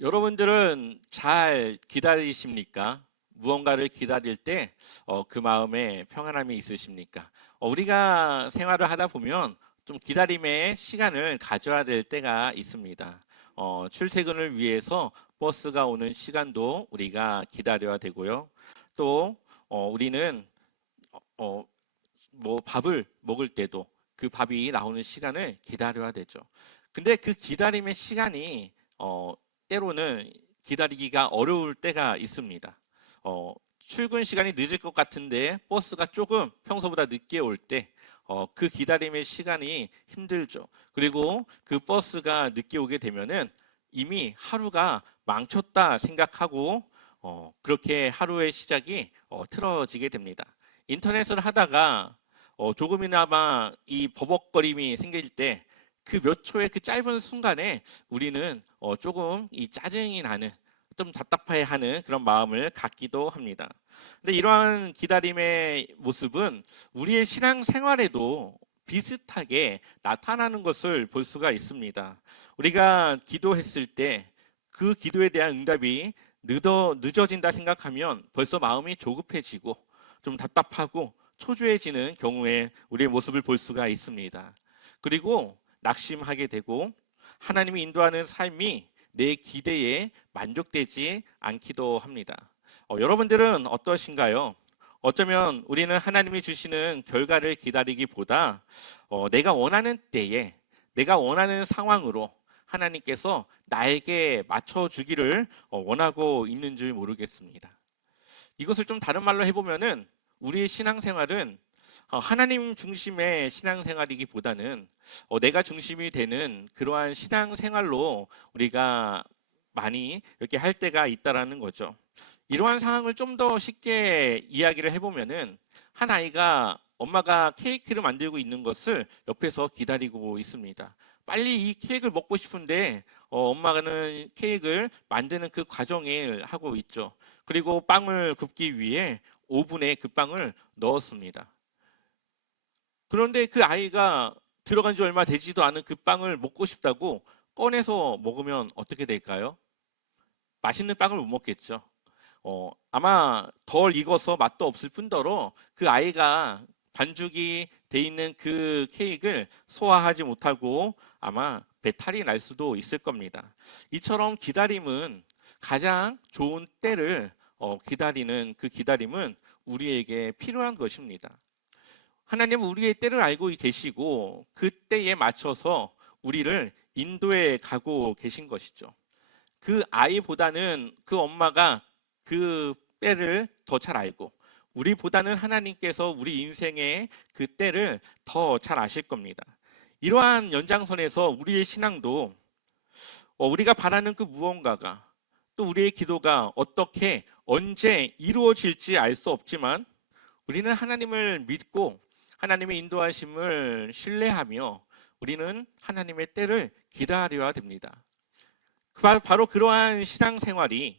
여러분들은 잘 기다리십니까? 무언가를 기다릴 때 그 마음에 평안함이 있으십니까? 우리가 생활을 하다 보면 좀 기다림의 시간을 가져야 될 때가 있습니다. 출퇴근을 위해서 버스가 오는 시간도 우리가 기다려야 되고요. 또 우리는 어, 뭐 밥을 먹을 때도 그 밥이 나오는 시간을 기다려야 되죠. 근데 그 기다림의 시간이 때로는 기다리기가 어려울 때가 있습니다. 출근 시간이 늦을 것 같은데 버스가 조금 평소보다 늦게 올 때, 그 기다림의 시간이 힘들죠. 그리고 그 버스가 늦게 오게 되면은 이미 하루가 망쳤다 생각하고, 그렇게 하루의 시작이 틀어지게 됩니다. 인터넷을 하다가 조금이나마 이 버벅거림이 생길 때 그 몇 초의 그 짧은 순간에 우리는 조금 이 짜증이 나는, 좀 답답해하는 그런 마음을 갖기도 합니다. 근데 이러한 기다림의 모습은 우리의 신앙 생활에도 비슷하게 나타나는 것을 볼 수가 있습니다. 우리가 기도했을 때 그 기도에 대한 응답이 늦어진다 생각하면 벌써 마음이 조급해지고 좀 답답하고 초조해지는 경우에 우리의 모습을 볼 수가 있습니다. 그리고 낙심하게 되고 하나님이 인도하는 삶이 내 기대에 만족되지 않기도 합니다. 여러분들은 어떠신가요? 어쩌면 우리는 하나님이 주시는 결과를 기다리기보다 내가 원하는 때에 내가 원하는 상황으로 하나님께서 나에게 맞춰주기를 원하고 있는 줄 모르겠습니다. 이것을 좀 다른 말로 해보면은 우리의 신앙생활은 하나님 중심의 신앙생활이기보다는 내가 중심이 되는 그러한 신앙생활로 우리가 많이 이렇게 할 때가 있다라는 거죠. 이러한 상황을 좀 더 쉽게 이야기를 해보면은 한 아이가 엄마가 케이크를 만들고 있는 것을 옆에서 기다리고 있습니다. 빨리 이 케이크를 먹고 싶은데 엄마는 케이크를 만드는 그 과정을 하고 있죠. 그리고 빵을 굽기 위해 오븐에 그 빵을 넣었습니다. 그런데 그 아이가 들어간 지 얼마 되지도 않은 그 빵을 먹고 싶다고 꺼내서 먹으면 어떻게 될까요? 맛있는 빵을 못 먹겠죠. 아마 덜 익어서 맛도 없을 뿐더러 그 아이가 반죽이 돼 있는 그 케이크를 소화하지 못하고 아마 배탈이 날 수도 있을 겁니다. 이처럼 기다림은 가장 좋은 때를 기다리는 그 기다림은 우리에게 필요한 것입니다. 하나님은 우리의 때를 알고 계시고 그 때에 맞춰서 우리를 인도해 가고 계신 것이죠. 그 아이보다는 그 엄마가 그 때를 더 잘 알고 우리보다는 하나님께서 우리 인생의 그 때를 더 잘 아실 겁니다. 이러한 연장선에서 우리의 신앙도 우리가 바라는 그 무언가가 또 우리의 기도가 어떻게 언제 이루어질지 알 수 없지만 우리는 하나님을 믿고 하나님의 인도하심을 신뢰하며 우리는 하나님의 때를 기다려야 됩니다. 바로 그러한 신앙생활이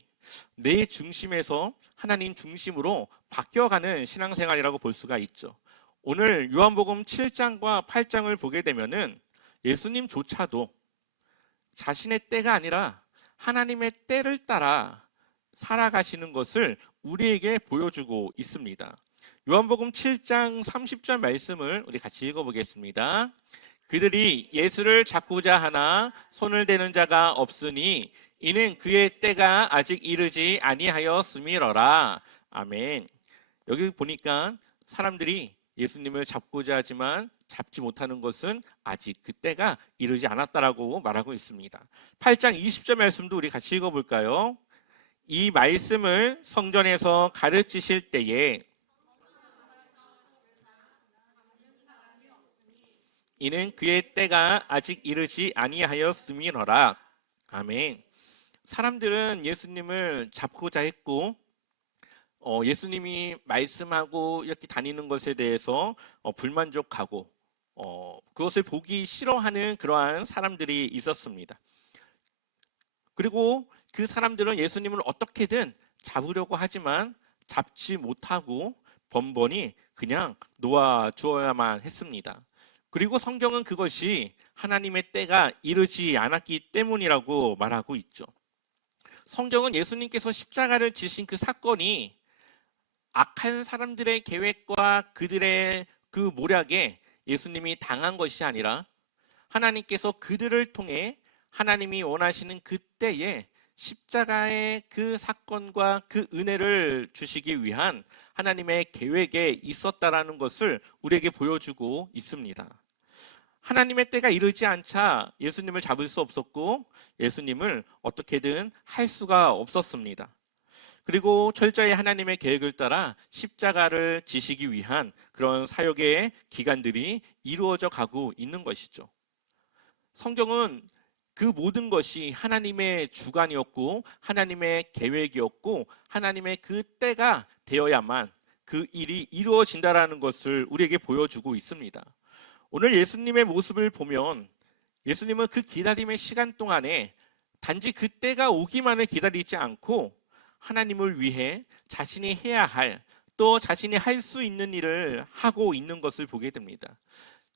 내 중심에서 하나님 중심으로 바뀌어가는 신앙생활이라고 볼 수가 있죠. 오늘 요한복음 7장과 8장을 보게 되면은 예수님조차도 자신의 때가 아니라 하나님의 때를 따라 살아가시는 것을 우리에게 보여주고 있습니다. 요한복음 7장 30절 말씀을 우리 같이 읽어보겠습니다. 그들이 예수를 잡고자 하나 손을 대는 자가 없으니 이는 그의 때가 아직 이르지 아니하였음이러라. 아멘. 여기 보니까 사람들이 예수님을 잡고자 하지만 잡지 못하는 것은 아직 그 때가 이르지 않았다라고 말하고 있습니다. 8장 20절 말씀도 우리 같이 읽어볼까요? 이 말씀을 성전에서 가르치실 때에 이는 그의 때가 아직 이르지 아니하였음이러라. 아멘. 사람들은 예수님을 잡고자 했고 예수님이 말씀하고 이렇게 다니는 것에 대해서 불만족하고 그것을 보기 싫어하는 그러한 사람들이 있었습니다. 그리고 그 사람들은 예수님을 어떻게든 잡으려고 하지만 잡지 못하고 번번이 그냥 놓아주어야만 했습니다. 그리고 성경은 그것이 하나님의 때가 이르지 않았기 때문이라고 말하고 있죠. 성경은 예수님께서 십자가를 지신 그 사건이 악한 사람들의 계획과 그들의 그 모략에 예수님이 당한 것이 아니라 하나님께서 그들을 통해 하나님이 원하시는 그때에 십자가의 그 사건과 그 은혜를 주시기 위한 하나님의 계획에 있었다라는 것을 우리에게 보여주고 있습니다. 하나님의 때가 이르지 않자 예수님을 잡을 수 없었고 예수님을 어떻게든 할 수가 없었습니다. 그리고 철저히 하나님의 계획을 따라 십자가를 지시기 위한 그런 사역의 기간들이 이루어져 가고 있는 것이죠. 성경은 그 모든 것이 하나님의 주관이었고 하나님의 계획이었고 하나님의 그 때가 되어야만 그 일이 이루어진다라는 것을 우리에게 보여주고 있습니다. 오늘 예수님의 모습을 보면 예수님은 그 기다림의 시간 동안에 단지 그 때가 오기만을 기다리지 않고 하나님을 위해 자신이 해야 할, 또 자신이 할 수 있는 일을 하고 있는 것을 보게 됩니다.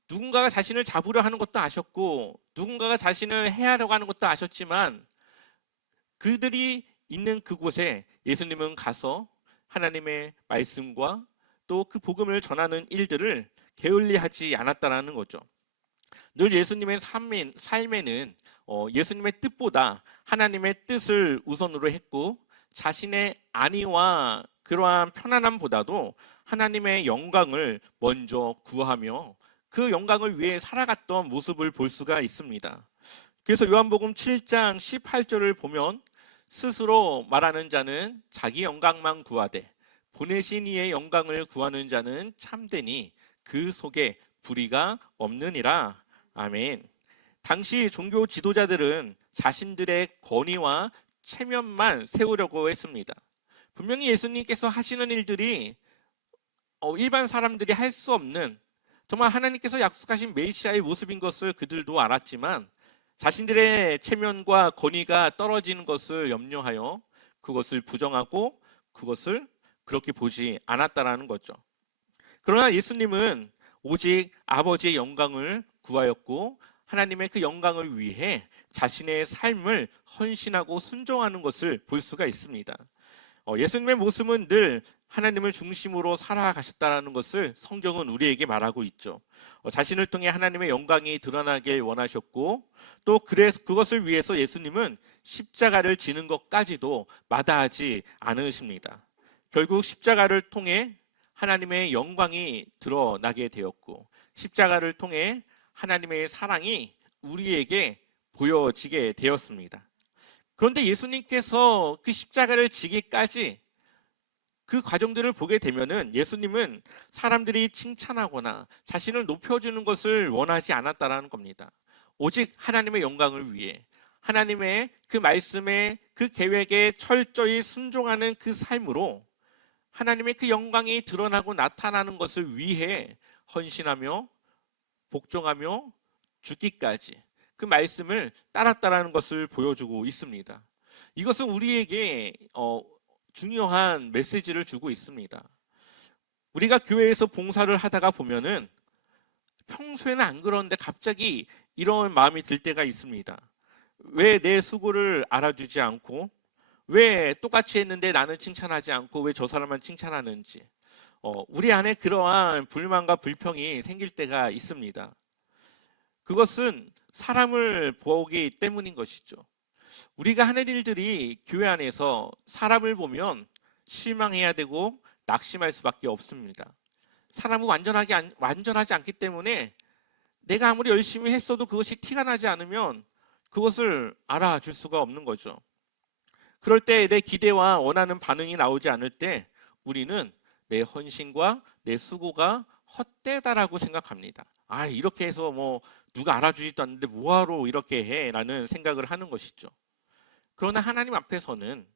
누군가가 자신을 잡으려 하는 것도 아셨고 누군가가 자신을 해하려고 하는 것도 아셨지만 그들이 있는 그곳에 예수님은 가서 하나님의 말씀과 또 그 복음을 전하는 일들을 게을리하지 않았다는 거죠. 늘 예수님의 삶에는 예수님의 뜻보다 하나님의 뜻을 우선으로 했고 자신의 안위와 그러한 편안함보다도 하나님의 영광을 먼저 구하며 그 영광을 위해 살아갔던 모습을 볼 수가 있습니다. 그래서 요한복음 7장 18절을 보면 스스로 말하는 자는 자기 영광만 구하되 보내신 이의 영광을 구하는 자는 참되니 그 속에 불의가 없느니라. 아멘. 당시 종교 지도자들은 자신들의 권위와 체면만 세우려고 했습니다. 분명히 예수님께서 하시는 일들이 일반 사람들이 할 수 없는 정말 하나님께서 약속하신 메시아의 모습인 것을 그들도 알았지만 자신들의 체면과 권위가 떨어지는 것을 염려하여 그것을 부정하고 그것을 그렇게 보지 않았다라는 거죠. 그러나 예수님은 오직 아버지의 영광을 구하였고 하나님의 그 영광을 위해 자신의 삶을 헌신하고 순종하는 것을 볼 수가 있습니다. 예수님의 모습은 늘 하나님을 중심으로 살아가셨다는 것을 성경은 우리에게 말하고 있죠. 자신을 통해 하나님의 영광이 드러나길 원하셨고 또 그것을 위해서 예수님은 십자가를 지는 것까지도 마다하지 않으십니다. 결국 십자가를 통해 하나님의 영광이 드러나게 되었고 십자가를 통해 하나님의 사랑이 우리에게 보여지게 되었습니다. 그런데 예수님께서 그 십자가를 지기까지 그 과정들을 보게 되면은 예수님은 사람들이 칭찬하거나 자신을 높여주는 것을 원하지 않았다라는 겁니다. 오직 하나님의 영광을 위해 하나님의 그 말씀에 그 계획에 철저히 순종하는 그 삶으로 하나님의 그 영광이 드러나고 나타나는 것을 위해 헌신하며 복종하며 죽기까지 그 말씀을 따랐다라는 것을 보여주고 있습니다. 이것은 우리에게 중요한 메시지를 주고 있습니다. 우리가 교회에서 봉사를 하다가 보면은 평소에는 안 그러는데 갑자기 이런 마음이 들 때가 있습니다. 왜 내 수고를 알아주지 않고 왜 똑같이 했는데 나는 칭찬하지 않고 왜 저 사람만 칭찬하는지 우리 안에 그러한 불만과 불평이 생길 때가 있습니다. 그것은 사람을 보기 때문인 것이죠. 우리가 하는 일들이 교회 안에서 사람을 보면 실망해야 되고 낙심할 수밖에 없습니다. 사람은 완전하지 않기 때문에 내가 아무리 열심히 했어도 그것이 티가 나지 않으면 그것을 알아줄 수가 없는 거죠. 그럴 때 내 기대와 원하는 반응이 나오지 않을 때 우리는 내 헌신과 내 수고가 헛되다라고 생각합니다. 이렇게 해서 누가 알아주지도 않는데 뭐하러 이렇게 해? 라는 생각을 하는 것이죠. 그러나 하나님 앞에서는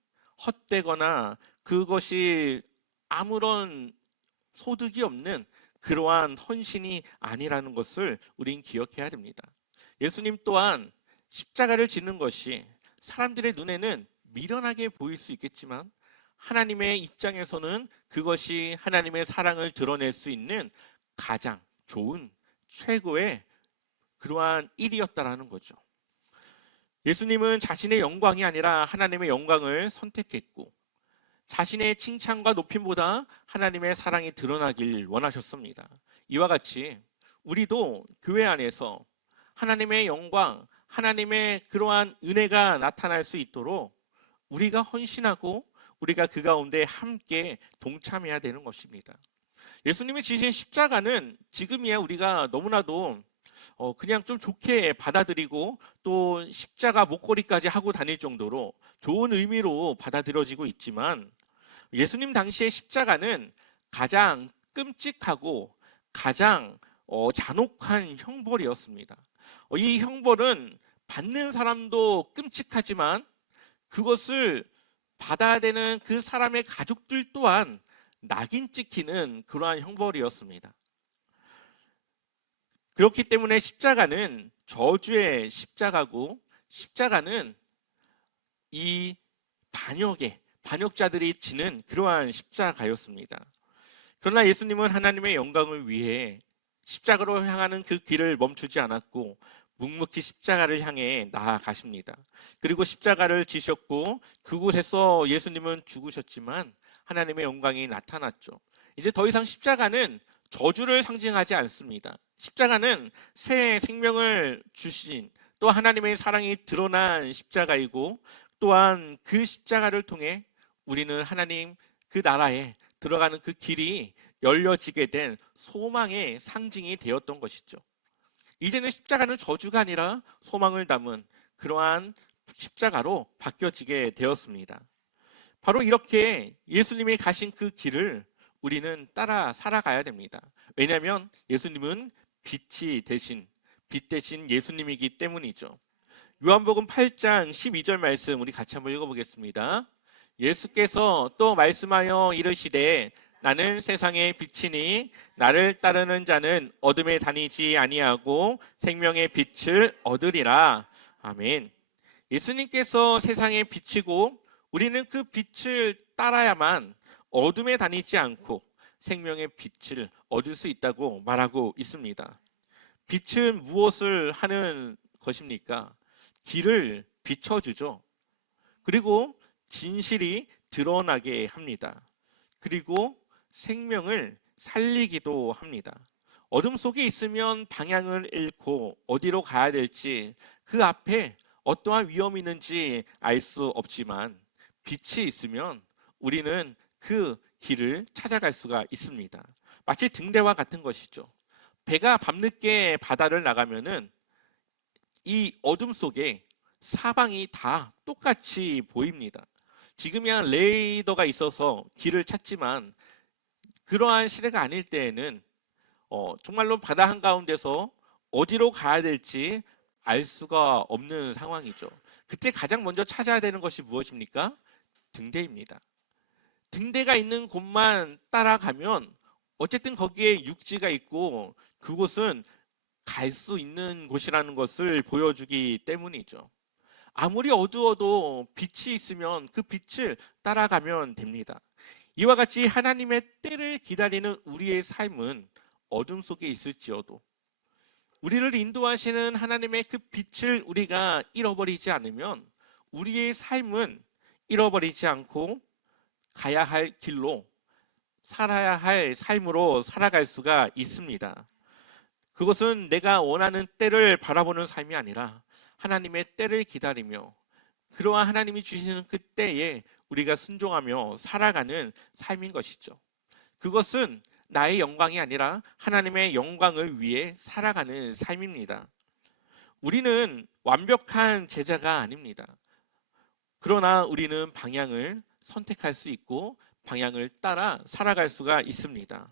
헛되거나 그것이 아무런 소득이 없는 그러한 헌신이 아니라는 것을 우린 기억해야 됩니다. 예수님 또한 십자가를 지는 것이 사람들의 눈에는 미련하게 보일 수 있겠지만 하나님의 입장에서는 그것이 하나님의 사랑을 드러낼 수 있는 가장 좋은 최고의 그러한 일이었다라는 거죠. 예수님은 자신의 영광이 아니라 하나님의 영광을 선택했고 자신의 칭찬과 높임보다 하나님의 사랑이 드러나길 원하셨습니다. 이와 같이 우리도 교회 안에서 하나님의 영광, 하나님의 그러한 은혜가 나타날 수 있도록 우리가 헌신하고 우리가 그 가운데 함께 동참해야 되는 것입니다. 예수님이 지신 십자가는 지금이야 우리가 너무나도 그냥 좀 좋게 받아들이고 또 십자가 목걸이까지 하고 다닐 정도로 좋은 의미로 받아들여지고 있지만 예수님 당시의 십자가는 가장 끔찍하고 가장 잔혹한 형벌이었습니다. 이 형벌은 받는 사람도 끔찍하지만 그것을 받아야 되는 그 사람의 가족들 또한 낙인 찍히는 그러한 형벌이었습니다. 그렇기 때문에 십자가는 저주의 십자가고 십자가는 이 반역자들이 지는 그러한 십자가였습니다. 그러나 예수님은 하나님의 영광을 위해 십자가로 향하는 그 길을 멈추지 않았고 묵묵히 십자가를 향해 나아가십니다. 그리고 십자가를 지셨고 그곳에서 예수님은 죽으셨지만 하나님의 영광이 나타났죠. 이제 더 이상 십자가는 저주를 상징하지 않습니다. 십자가는 새 생명을 주신 또 하나님의 사랑이 드러난 십자가이고 또한 그 십자가를 통해 우리는 하나님 그 나라에 들어가는 그 길이 열려지게 된 소망의 상징이 되었던 것이죠. 이제는 십자가는 저주가 아니라 소망을 담은 그러한 십자가로 바뀌어지게 되었습니다. 바로 이렇게 예수님이 가신 그 길을 우리는 따라 살아가야 됩니다. 왜냐하면 예수님은 빛 대신 예수님이기 때문이죠. 요한복음 8장 12절 말씀 우리 같이 한번 읽어보겠습니다. 예수께서 또 말씀하여 이르시되 나는 세상의 빛이니 나를 따르는 자는 어둠에 다니지 아니하고 생명의 빛을 얻으리라. 아멘. 예수님께서 세상의 빛이고 우리는 그 빛을 따라야만 어둠에 다니지 않고 생명의 빛을 얻을 수 있다고 말하고 있습니다. 빛은 무엇을 하는 것입니까? 길을 비춰주죠. 그리고 진실이 드러나게 합니다. 그리고 생명을 살리기도 합니다. 어둠 속에 있으면 방향을 잃고 어디로 가야 될지 그 앞에 어떠한 위험이 있는지 알 수 없지만 빛이 있으면 우리는 그 길을 찾아갈 수가 있습니다. 마치 등대와 같은 것이죠. 배가 밤늦게 바다를 나가면은 이 어둠 속에 사방이 다 똑같이 보입니다. 지금이야 레이더가 있어서 길을 찾지만 그러한 시대가 아닐 때에는 정말로 바다 한가운데서 어디로 가야 될지 알 수가 없는 상황이죠. 그때 가장 먼저 찾아야 되는 것이 무엇입니까? 등대입니다. 등대가 있는 곳만 따라가면 어쨌든 거기에 육지가 있고 그곳은 갈 수 있는 곳이라는 것을 보여주기 때문이죠. 아무리 어두워도 빛이 있으면 그 빛을 따라가면 됩니다. 이와 같이 하나님의 때를 기다리는 우리의 삶은 어둠 속에 있을지어도 우리를 인도하시는 하나님의 그 빛을 우리가 잃어버리지 않으면 우리의 삶은 잃어버리지 않고 가야 할 길로 살아야 할 삶으로 살아갈 수가 있습니다. 그것은 내가 원하는 때를 바라보는 삶이 아니라 하나님의 때를 기다리며 그러한 하나님이 주시는 그 때에 우리가 순종하며 살아가는 삶인 것이죠. 그것은 나의 영광이 아니라 하나님의 영광을 위해 살아가는 삶입니다. 우리는 완벽한 제자가 아닙니다. 그러나 우리는 방향을 선택할 수 있고 방향을 따라 살아갈 수가 있습니다.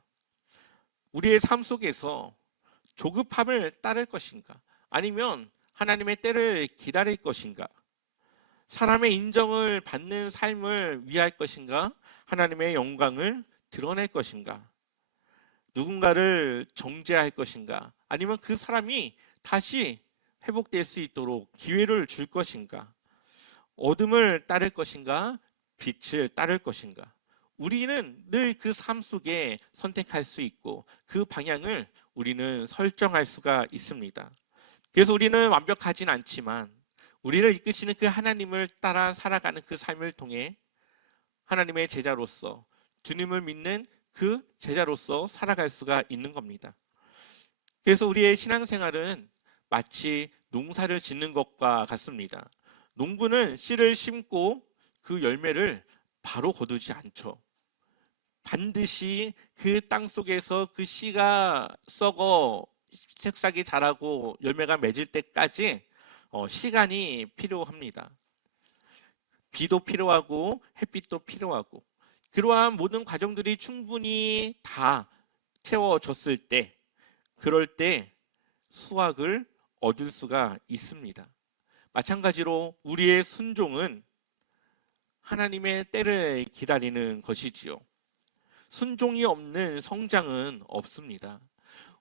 우리의 삶 속에서 조급함을 따를 것인가? 아니면 하나님의 때를 기다릴 것인가? 사람의 인정을 받는 삶을 위할 것인가? 하나님의 영광을 드러낼 것인가? 누군가를 정죄할 것인가? 아니면 그 사람이 다시 회복될 수 있도록 기회를 줄 것인가? 어둠을 따를 것인가? 빛을 따를 것인가? 우리는 늘 그 삶 속에 선택할 수 있고 그 방향을 우리는 설정할 수가 있습니다. 그래서 우리는 완벽하진 않지만 우리를 이끄시는 그 하나님을 따라 살아가는 그 삶을 통해 하나님의 제자로서, 주님을 믿는 그 제자로서 살아갈 수가 있는 겁니다. 그래서 우리의 신앙생활은 마치 농사를 짓는 것과 같습니다. 농부는 씨를 심고 그 열매를 바로 거두지 않죠. 반드시 그 땅 속에서 그 씨가 썩어 새싹이 자라고 열매가 맺을 때까지 시간이 필요합니다. 비도 필요하고 햇빛도 필요하고, 그러한 모든 과정들이 충분히 다 채워졌을 때, 그럴 때 수확을 얻을 수가 있습니다. 마찬가지로 우리의 순종은 하나님의 때를 기다리는 것이지요. 순종이 없는 성장은 없습니다.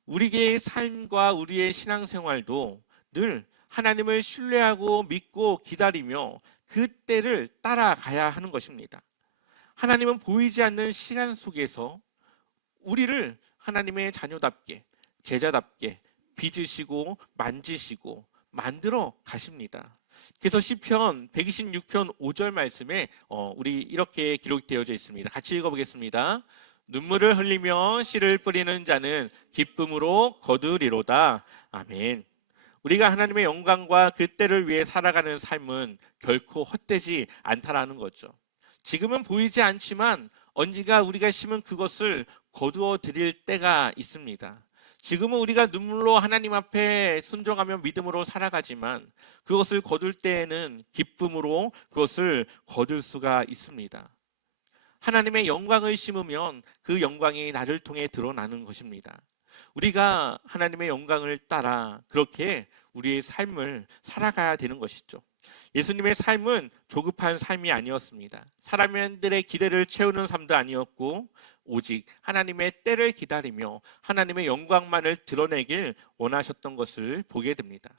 우리의 삶과 우리의 신앙생활도 늘 하나님을 신뢰하고 믿고 기다리며 그 때를 따라가야 하는 것입니다. 하나님은 보이지 않는 시간 속에서 우리를 하나님의 자녀답게, 제자답게 빚으시고 만지시고 만들어 가십니다. 그래서 시편 126편 5절 말씀에 우리 이렇게 기록되어져 있습니다. 같이 읽어보겠습니다. 눈물을 흘리며 씨를 뿌리는 자는 기쁨으로 거두리로다. 아멘. 우리가 하나님의 영광과 그 때를 위해 살아가는 삶은 결코 헛되지 않다라는 거죠. 지금은 보이지 않지만 언젠가 우리가 심은 그것을 거두어 드릴 때가 있습니다. 지금은 우리가 눈물로 하나님 앞에 순종하며 믿음으로 살아가지만 그것을 거둘 때에는 기쁨으로 그것을 거둘 수가 있습니다. 하나님의 영광을 심으면 그 영광이 나를 통해 드러나는 것입니다. 우리가 하나님의 영광을 따라 그렇게 우리의 삶을 살아가야 되는 것이죠. 예수님의 삶은 조급한 삶이 아니었습니다. 사람들의 기대를 채우는 삶도 아니었고, 오직 하나님의 때를 기다리며 하나님의 영광만을 드러내길 원하셨던 것을 보게 됩니다.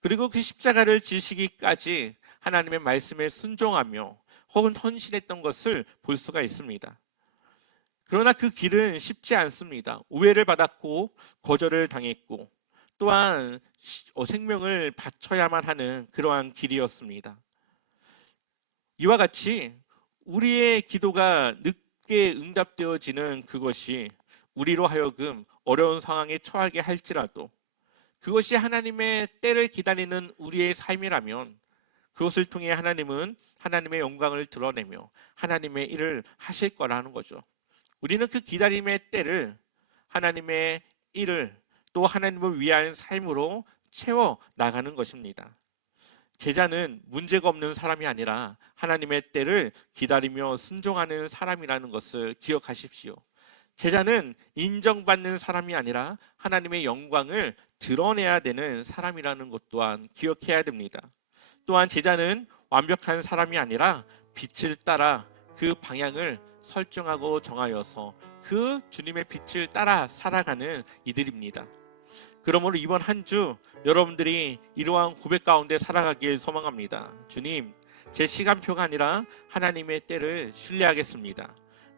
그리고 그 십자가를 지시기까지 하나님의 말씀에 순종하며 혹은 헌신했던 것을 볼 수가 있습니다. 그러나 그 길은 쉽지 않습니다. 오해를 받았고 거절을 당했고 또한 생명을 바쳐야만 하는 그러한 길이었습니다. 이와 같이 우리의 기도가 늦게 응답되어지는 그것이 우리로 하여금 어려운 상황에 처하게 할지라도 그것이 하나님의 때를 기다리는 우리의 삶이라면 그것을 통해 하나님은 하나님의 영광을 드러내며 하나님의 일을 하실 거라는 거죠. 우리는 그 기다림의 때를 하나님의 일을 또 하나님을 위한 삶으로 채워 나가는 것입니다. 제자는 문제가 없는 사람이 아니라 하나님의 때를 기다리며 순종하는 사람이라는 것을 기억하십시오. 제자는 인정받는 사람이 아니라 하나님의 영광을 드러내야 되는 사람이라는 것 또한 기억해야 됩니다. 또한 제자는 완벽한 사람이 아니라 빛을 따라 그 방향을 설정하고 정하여서 그 주님의 빛을 따라 살아가는 이들입니다. 그러므로 이번 한 주 여러분들이 이러한 고백 가운데 살아가길 소망합니다. 주님, 제 시간표가 아니라 하나님의 때를 신뢰하겠습니다.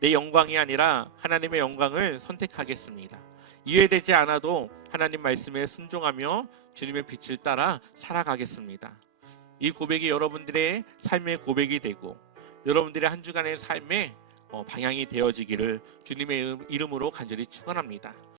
내 영광이 아니라 하나님의 영광을 선택하겠습니다. 이해되지 않아도 하나님 말씀에 순종하며 주님의 빛을 따라 살아가겠습니다. 이 고백이 여러분들의 삶의 고백이 되고 여러분들의 한 주간의 삶의 방향이 되어지기를 주님의 이름으로 간절히 축원합니다.